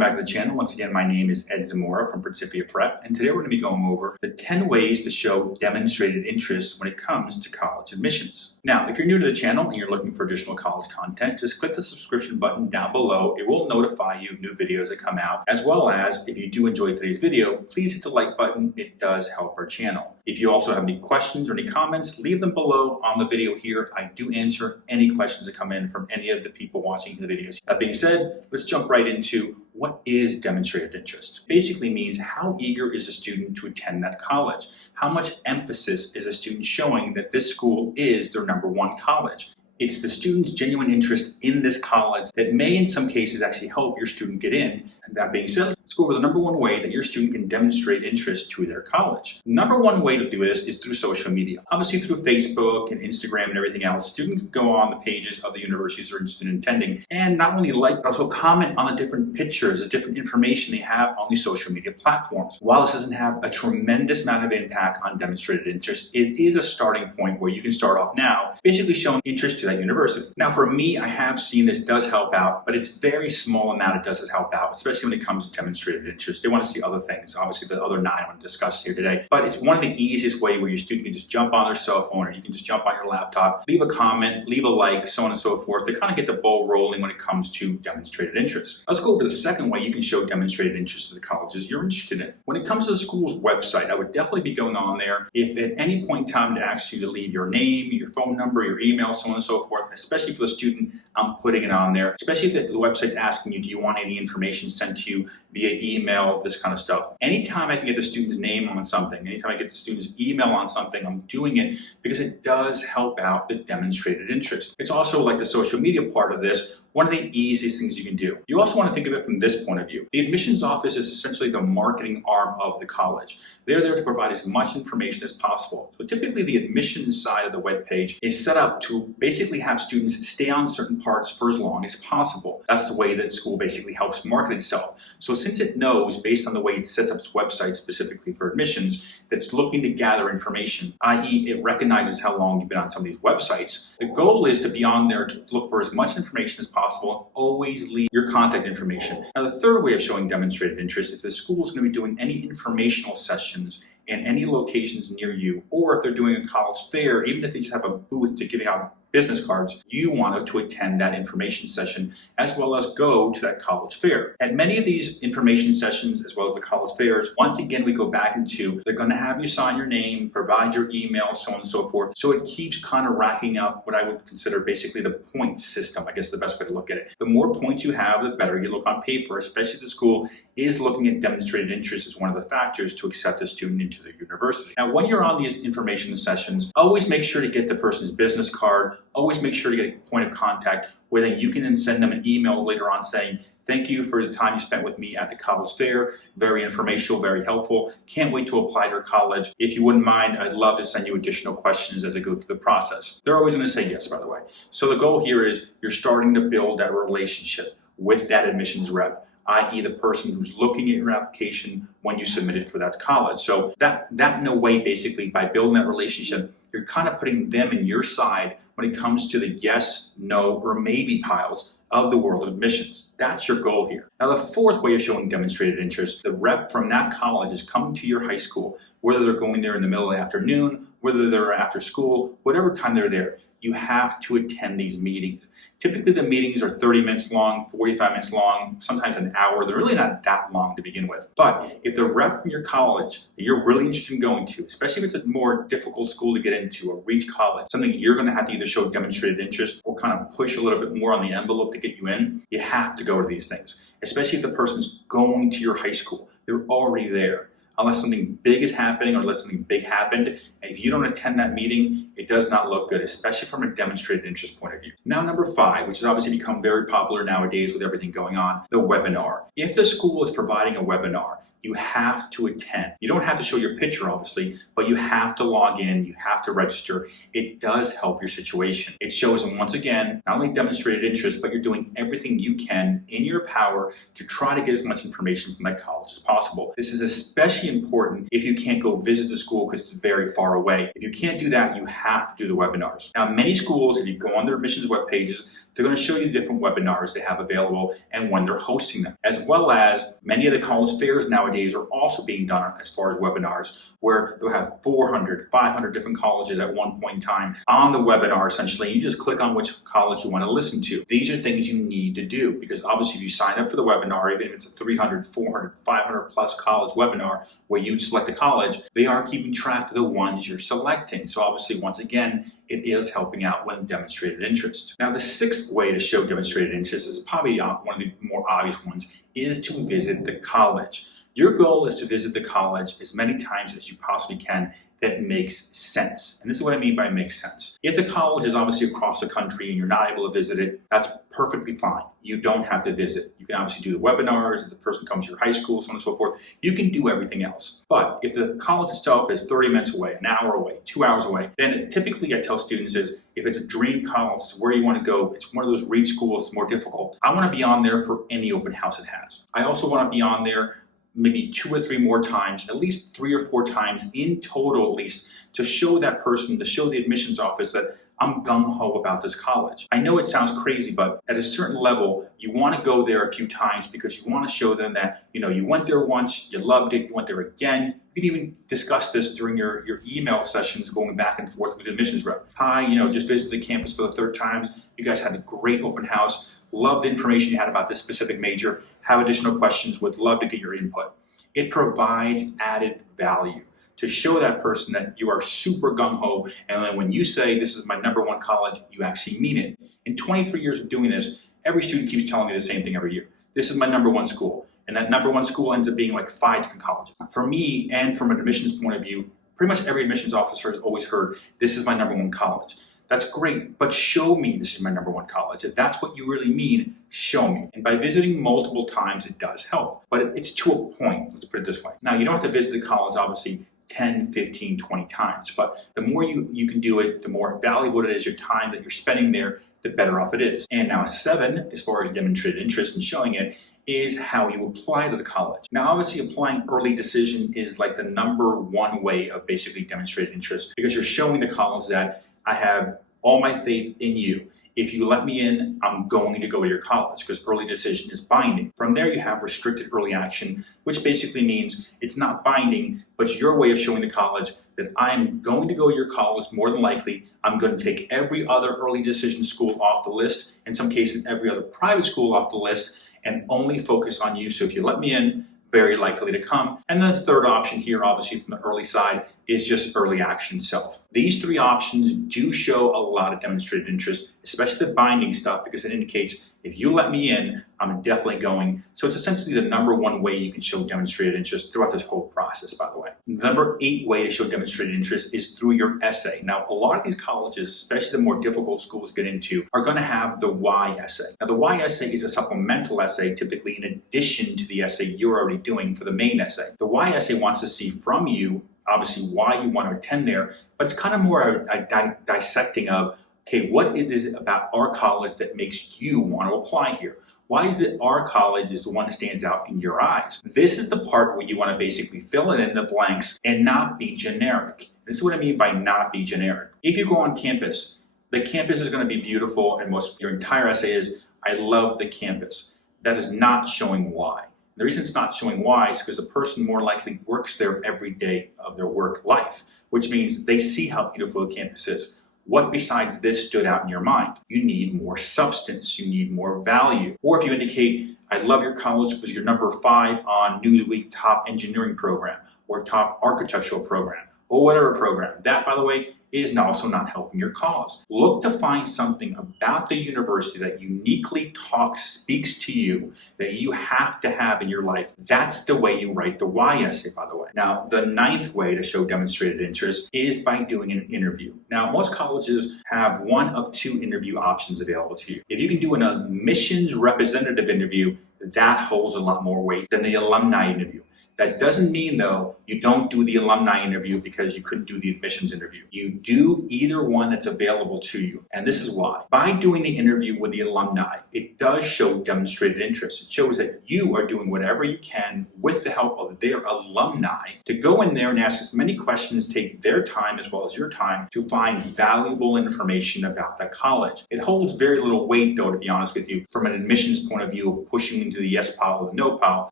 back to the channel. Once again, my name is Ed Zamora from Principia Prep, and today we're going to be going over the 10 ways to show demonstrated interest when it comes to college admissions. Now, if you're new to the channel and you're looking for additional college content, just click the subscription button down below. It will notify you of new videos that come out, as well as if you do enjoy today's video, please hit the like button. It does help our channel. If you also have any questions or any comments, leave them below on the video here. I do answer any questions that come in from any of the people watching the videos. That being said, let's jump right into what is demonstrated interest. Basically means how eager is a student to attend that college? How much emphasis is a student showing that this school is their #1 college? It's the student's genuine interest in this college that may in some cases actually help your student get in. And that being said, let's go over the #1 way that your student can demonstrate interest to their college. #1 way to do this is through social media. Obviously through Facebook and Instagram and everything else, students can go on the pages of the universities they're interested in attending and not only like, but also comment on the different pictures, the different information they have on these social media platforms. While this doesn't have a tremendous amount of impact on demonstrated interest, it is a starting point where you can start off now, basically showing interest to that university. Now for me, I have seen this does help out, but it's very small amount it does help out, especially when it comes to demonstrated interest. They want to see other things, obviously the other 9 I want to discuss here today, but it's one of the easiest way where your student can just jump on their cell phone or you can just jump on your laptop, leave a comment, leave a like, so on and so forth, to kind of get the ball rolling when it comes to demonstrated interest. Let's go over the second way you can show demonstrated interest to the colleges you're interested in. When it comes to the school's website, I would definitely be going on there. If at any point in time it asks you to leave your name, your phone number, your email, so on and so forth, especially for the student, I'm putting it on there. Especially if the website's asking you, do you want any information sent to you via email, this kind of stuff. Anytime I can get the student's name on something, anytime I get the student's email on something, I'm doing it because it does help out the demonstrated interest. It's also like the social media part of this, one of the easiest things you can do. You also want to think of it from this point of view. The admissions office is essentially the marketing arm of the college. They're there to provide as much information as possible. So typically the admissions side of the web page is set up to basically have students stay on certain parts for as long as possible. That's the way that school basically helps market itself. So since it knows, based on the way it sets up its website specifically for admissions, that it's looking to gather information, i.e. it recognizes how long you've been on some of these websites, the goal is to be on there to look for as much information as possible. Always leave your contact information. Now the third way of showing demonstrated interest is the school is going to be doing any informational sessions in any locations near you, or if they're doing a college fair, even if they just have a booth to give out business cards, you want to attend that information session as well as go to that college fair. At many of these information sessions as well as the college fairs, once again we go back into they're going to have you sign your name, provide your email, so on and so forth. So it keeps kind of racking up what I would consider basically the points system, I guess the best way to look at it. The more points you have, the better you look on paper, especially if the school is looking at demonstrated interest as one of the factors to accept a student into the university. Now when you're on these information sessions, always make sure to get the person's business card. Always make sure to get a point of contact where then you can then send them an email later on saying, thank you for the time you spent with me at the college fair. Very informational, very helpful. Can't wait to apply to your college. If you wouldn't mind, I'd love to send you additional questions as I go through the process. They're always going to say yes, by the way. So the goal here is you're starting to build that relationship with that admissions rep, i.e. the person who's looking at your application when you submit it for that college. So that in a way, basically, by building that relationship, you're kind of putting them in your side when it comes to the yes, no, or maybe piles of the world of admissions. That's your goal here. Now, the fourth way of showing demonstrated interest, the rep from that college is coming to your high school, whether they're going there in the middle of the afternoon, whether they're after school, whatever time they're there. You have to attend these meetings. Typically the meetings are 30 minutes long, 45 minutes long, sometimes an hour. They're really not that long to begin with. But if the rep from your college that you're really interested in going to, especially if it's a more difficult school to get into, a reach college, something you're going to have to either show demonstrated interest or kind of push a little bit more on the envelope to get you in, you have to go to these things. Especially if the person's going to your high school. They're already there. Unless something big is happening or unless something big happened, and if you don't attend that meeting, it does not look good, especially from a demonstrated interest point of view. Now, number 5, which has obviously become very popular nowadays with everything going on, the webinar. If the school is providing a webinar, you have to attend. You don't have to show your picture, obviously, but you have to log in, you have to register. It does help your situation. It shows them, once again, not only demonstrated interest, but you're doing everything you can in your power to try to get as much information from that college as possible. This is especially important if you can't go visit the school because it's very far away. If you can't do that, you have to do the webinars. Now, many schools, if you go on their admissions web pages, they're going to show you the different webinars they have available and when they're hosting them, as well as many of the college fairs nowadays are also being done as far as webinars, where they'll have 400, 500 different colleges at one point in time on the webinar, essentially. You just click on which college you want to listen to. These are things you need to do because obviously if you sign up for the webinar, even if it's a 300, 400, 500 plus college webinar where you select a college, they are keeping track of the ones you're selecting. So obviously, once again, it is helping out when demonstrated interest. Now, the sixth way to show demonstrated interest is probably one of the more obvious ones, is to visit the college. Your goal is to visit the college as many times as you possibly can that makes sense. And this is what I mean by makes sense. If the college is obviously across the country and you're not able to visit it, that's perfectly fine. You don't have to visit. You can obviously do the webinars, if the person comes to your high school, so on and so forth. You can do everything else. But if the college itself is 30 minutes away, an hour away, 2 hours away, then typically I tell students is, if it's a dream college, it's where you want to go, it's one of those REAP schools, it's more difficult, I want to be on there for any open house it has. I also want to be on there maybe 2 or 3 more times, at least 3 or 4 times in total at least, to show that person, to show the admissions office that I'm gung-ho about this college. I know it sounds crazy, but at a certain level, you want to go there a few times because you want to show them that, you went there once, you loved it, you went there again. You can even discuss this during your email sessions going back and forth with the admissions rep. Hi, just visited the campus for the 3rd time. You guys had a great open house. Love the information you had about this specific major. Have additional questions, would love to get your input. It provides added value to show that person that you are super gung-ho, and then when you say this is my #1 college, you actually mean it. In 23 years of doing this, every student keeps telling me the same thing every year. This is my #1 school, and that #1 school ends up being like 5 different colleges. For me, and from an admissions point of view, pretty much every admissions officer has always heard, this is my #1 college. That's great, but show me this is my #1 college. If that's what you really mean, show me. And by visiting multiple times, it does help. But it's to a point, let's put it this way. Now, you don't have to visit the college, obviously, 10, 15, 20 times. But the more you can do it, the more valuable it is, your time that you're spending there, the better off it is. And now 7, as far as demonstrated interest in showing it, is how you apply to the college. Now, obviously, applying early decision is like the #1 way of basically demonstrated interest because you're showing the college that I have all my faith in you. If you let me in, I'm going to go to your college because early decision is binding. From there, you have restricted early action, which basically means it's not binding, but it's your way of showing the college that I'm going to go to your college more than likely. I'm going to take every other early decision school off the list, in some cases, every other private school off the list, and only focus on you. So if you let me in, very likely to come. And then the third option here, obviously from the early side, is just early action self. These 3 options do show a lot of demonstrated interest, especially the binding stuff, because it indicates if you let me in, I'm definitely going. So it's essentially the #1 way you can show demonstrated interest throughout this whole process, by the way. The #8 way to show demonstrated interest is through your essay. Now, a lot of these colleges, especially the more difficult schools to get into, are going to have the why essay. Now, the why essay is a supplemental essay, typically in addition to the essay you're already doing for the main essay. The why essay wants to see from you, obviously, why you want to attend there, but it's kind of more a dissecting of, okay, what it is about our college that makes you want to apply here? Why is it our college is the one that stands out in your eyes? This is the part where you want to basically fill in the blanks and not be generic. This is what I mean by not be generic. If you go on campus, the campus is going to be beautiful, and your entire essay is, I love the campus. That is not showing why. The reason it's not showing why is because the person more likely works there every day of their work life, which means they see how beautiful the campus is. What besides this stood out in your mind? You need more substance. You need more value. Or if you indicate, I love your college because you're #5 on Newsweek top engineering program or top architectural program or whatever program. That, by the way, is also not helping your cause. Look to find something about the university that uniquely speaks to you, that you have to have in your life. That's the way you write the why essay, by the way. Now, the 9th way to show demonstrated interest is by doing an interview. Now, most colleges have 1 of 2 interview options available to you. If you can do an admissions representative interview, that holds a lot more weight than the alumni interview. That doesn't mean, though, you don't do the alumni interview because you couldn't do the admissions interview. You do either one that's available to you. And this is why. By doing the interview with the alumni, it does show demonstrated interest. It shows that you are doing whatever you can with the help of their alumni to go in there and ask as many questions, take their time as well as your time to find valuable information about that college. It holds very little weight, though, to be honest with you, from an admissions point of view of pushing into the yes pile or the no pile.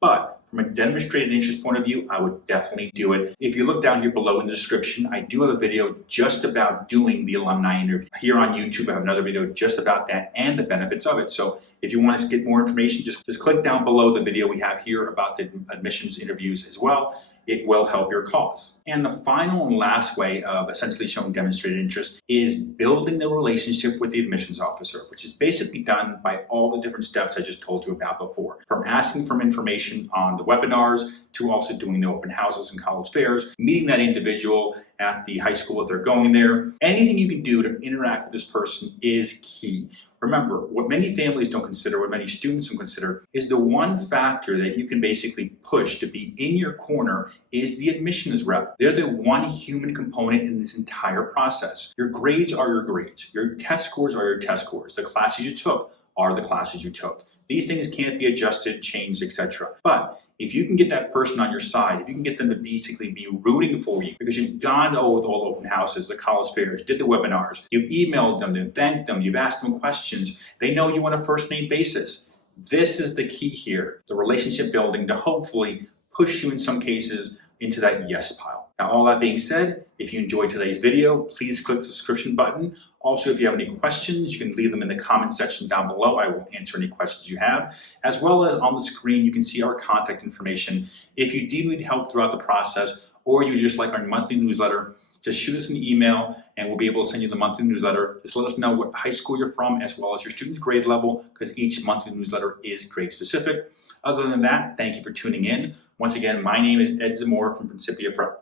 But from a demonstrated interest point of view, I would definitely do it. If you look down here below in the description, I do have a video just about doing the alumni interview. Here on YouTube, I have another video just about that and the benefits of it. So if you want to get more information, just click down below the video we have here about the admissions interviews as well. It will help your cause. And the final and last way of essentially showing demonstrated interest is building the relationship with the admissions officer, which is basically done by all the different steps I just told you about before. From asking for information on the webinars to also doing the open houses and college fairs, meeting that individual at the high school if they're going there. Anything you can do to interact with this person is key. Remember, what many families don't consider, what many students don't consider, is the one factor that you can basically push to be in your corner is the admissions rep. They're the one human component in this entire process. Your grades are your grades. Your test scores are your test scores. The classes you took are the classes you took. These things can't be adjusted, changed, etc. But if you can get that person on your side, if you can get them to basically be rooting for you because you've gone to all open houses, the college fairs, did the webinars, you've emailed them, you've thanked them, you've asked them questions, they know you on a first name basis. This is the key here, the relationship building to hopefully push you in some cases into that yes pile. Now, all that being said, if you enjoyed today's video, please click the subscription button. Also, if you have any questions, you can leave them in the comment section down below. I will answer any questions you have. As well as on the screen, you can see our contact information. If you do need help throughout the process, or you just like our monthly newsletter, just shoot us an email and we'll be able to send you the monthly newsletter. Just let us know what high school you're from as well as your student's grade level, because each monthly newsletter is grade specific. Other than that, thank you for tuning in. Once again, my name is Ed Zamora from Principia Prep.